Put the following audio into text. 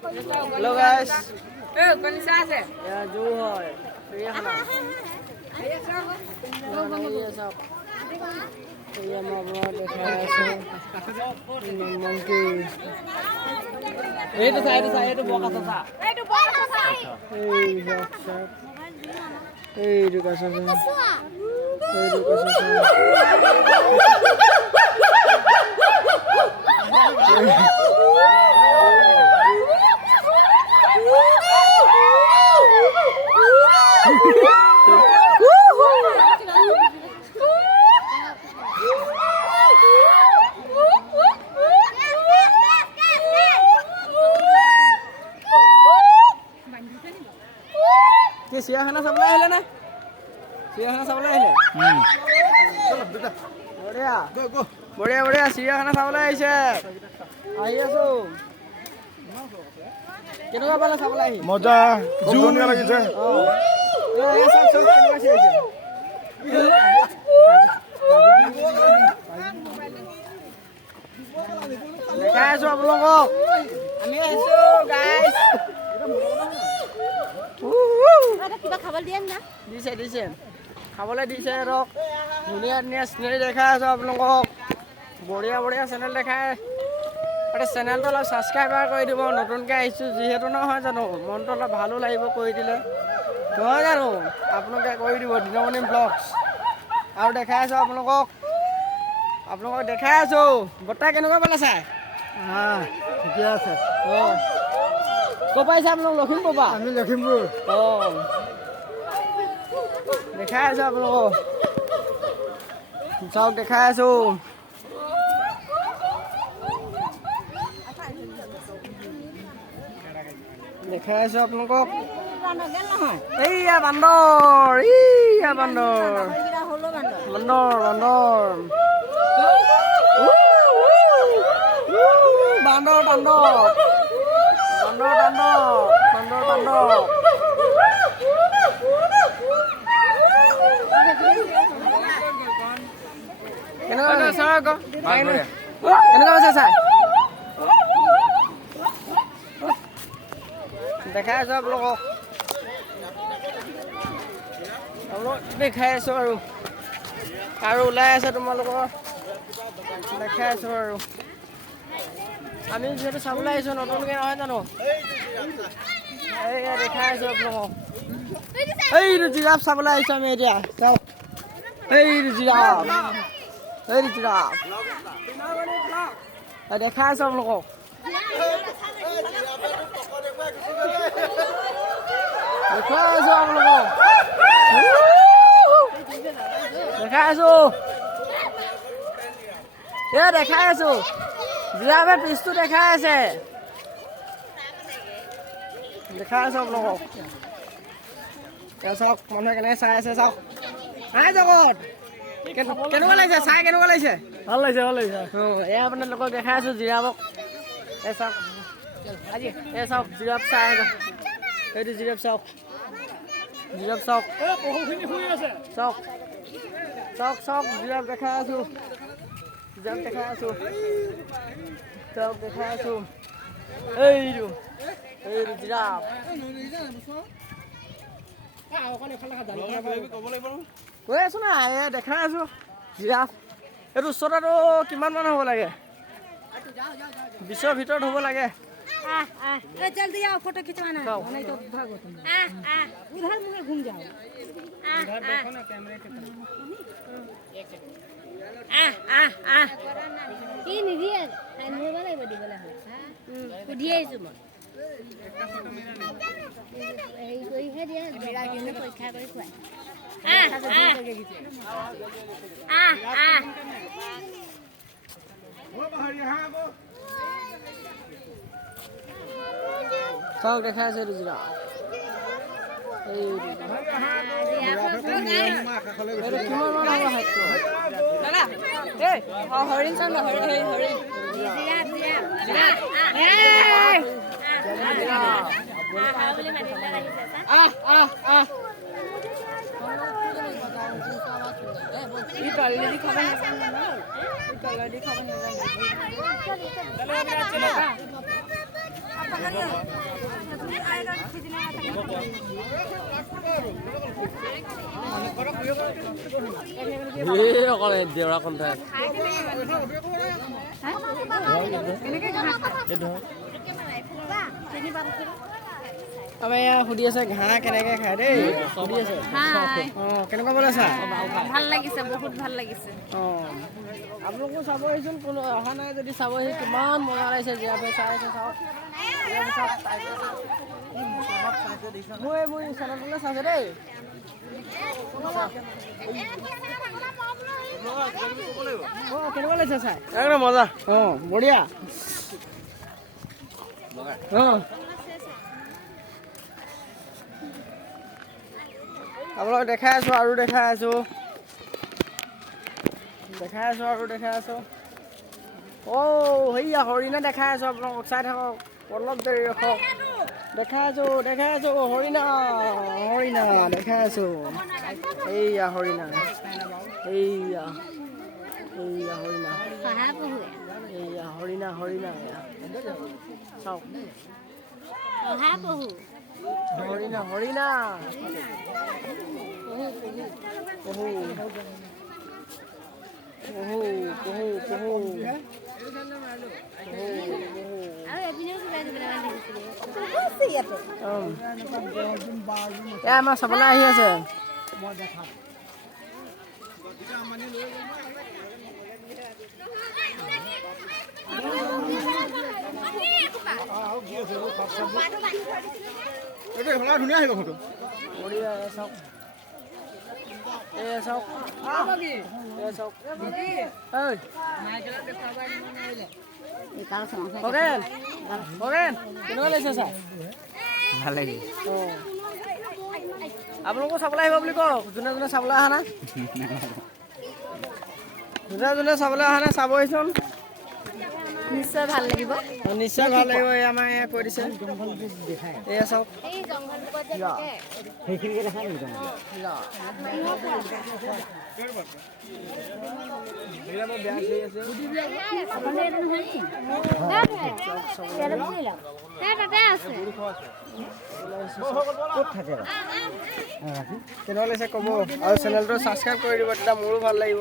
Hello guys. Konisa আছে Ya jauh hoy. Iya kana. Iya mau দেখা আছে monkey. Itu saya itu bawa kasa. এইটো বড় কথা এই সব এই কasa. এই kasa. চিৰিয়াখানা চাবলৈ আহিলে নে চিৰিয়াখানা চাবলৈ আহিলে বঢ়িয়া বঢ়িয়া বঢ়িয়া চিৰিয়াখানা চাবলৈ আহিছে আহি আছো কেনেকুৱা পালে চাবলৈ আহি মজা জুনীয়া লাগিছে দেখাই আছো আপোনালোকক আমি আহিছো গাইজ কিবা খাবলৈ দিম না দিছে দিছে খাবলৈ দিছে ৰক ধুনীয়া ধুনীয়া চেনেল দেখাই আছো আপোনালোকক বঢ়িয়া বঢ়িয়া চেনেল দেখাই এটা চেনেলটো অলপ ছাবস্ক্ৰাইবাৰ কৰি দিব নতুনকৈ আহিছোঁ যিহেতু নহয় জানো মনটো অলপ ভালো লাগিব কৰি দিলে নহয় জানো আপোনালোকে কৰি দিব দিনমণি ব্লগছ আৰু দেখাই আছোঁ আপোনালোকক দেখাই আছোঁ বৰ্তা কেনেকুৱা পালে চাই ঠিকে আছে অঁ ক'ৰ পাইছে আপোনালোক লখিমপুৰ পৰা আমি লখিমপুৰ অঁ দেখাই আছোঁ আপোনালোকক চাওক দেখাই আছোঁ দেখাই আছোঁ আপোনালোকক এইয়া বান্দৰ বান্দৰ বান্দৰ কেনেকুৱা হৈছে আকৌ কেনেকুৱা হৈছে চাই দেখাই আছোঁ আপোনালোকক দেখাই আছোঁ আৰু ওলাই আছে তোমালোকৰ দেখাই আছোঁ আৰু আমি যিহেতু চাবলৈ আহিছোঁ নতুনকৈ নহয় জানো এইয়া দেখাই আছোঁ আপোনালোকক এইটো জিৰাফ চাবলৈ আহিছোঁ আমি এতিয়া চাওক এইটো জিৰাফ দেখাই আছোঁ আপোনালোকক দেখাই আছোঁ আপোনালোকক দেখাই আছোঁ জিৰাফে পিছটো দেখাই আছে আপোনালোকক চাওক মানুহে কেনেকৈ চাই আছে চাওক হাই জগত কেনেকুৱা লাগিছে চাই কেনেকুৱা লাগিছে ভাল লাগিছে এয়া আপোনালোকক দেখাই আছোঁ জিৰাফক চাওক চাওক জিৰাফ চাই এইটো জিৰাফ চাওক চাওক জিৰাফ দেখাই আছোঁ এইটো জিৰাফ কৈ আছো না দেখাই আছো জিৰাফ এইটো উচ্চতাটো কিমান মান হ'ব লাগে 20ৰ ভিতৰত হ'ব লাগে जल्दी आओ फोटो खिंचवाना है नहीं तो भागो तुम उधर मुझे घूम जाओ की निदिए मोर वाला बडी वाला है कुदिए जुमा একটা ফটো মেরা নে এই কই হে দিয়া মেরা কেনে পরীক্ষা করে খুয়া ও বাহারি হ্যাঁ গো চাওক দেখাই আছে জিৰা হৰিণ চাম হৰিণ অকল দেউৰা কণ্ঠাই আমাৰ ইয়াত সুধি আছে ঘাঁহ কেনেকে খায় দেই সুধি আছে অঁ কেনেকুৱা বোলে চা ভাল লাগিছে বহুত ভাল লাগিছে অঁ আপোনালোকো চাবহিচোন কোনো অহা নাই যদি চাবহি কিমান মজা লাগিছে জীয়াবে চাই আছে চাওক মোৰ চেনেলটোলৈ চাইছে দেই অঁ কেনেকুৱা লাগিছে চাই একদম মজা অঁ বঢ়িয়া অঁ আপোনালোক দেখাই আছোঁ আৰু দেখাই আছোঁ অ' সেয়া হৰিণা দেখাই আছোঁ আপোনালোকক চাই থাকক অলপ দেৰি ৰখক দেখাই আছোঁ হৰিণা দেখাই আছোঁ এইয়া হৰিণা এইয়া হৰিণা এইয়া হৰিণা চাওক হৰিণা আমাৰ চাবলৈ আহি আছে ধুনীয়া আহিব ফটো ভাল লাগি আপোনালোকো চাবলৈ আহিব বুলি কওক যোনে যোনে চাবলৈ অহা নাই চাবহিচোন নিশ্চয় ভাল লাগিব এই আমাৰ এয়া কৈ দিছে এয়া চাওক কেনেকুৱা লাগিছে ক'ব আৰু চেনেলটো ছাবস্ক্ৰাইব কৰি দিব তেতিয়া মোৰো ভাল লাগিব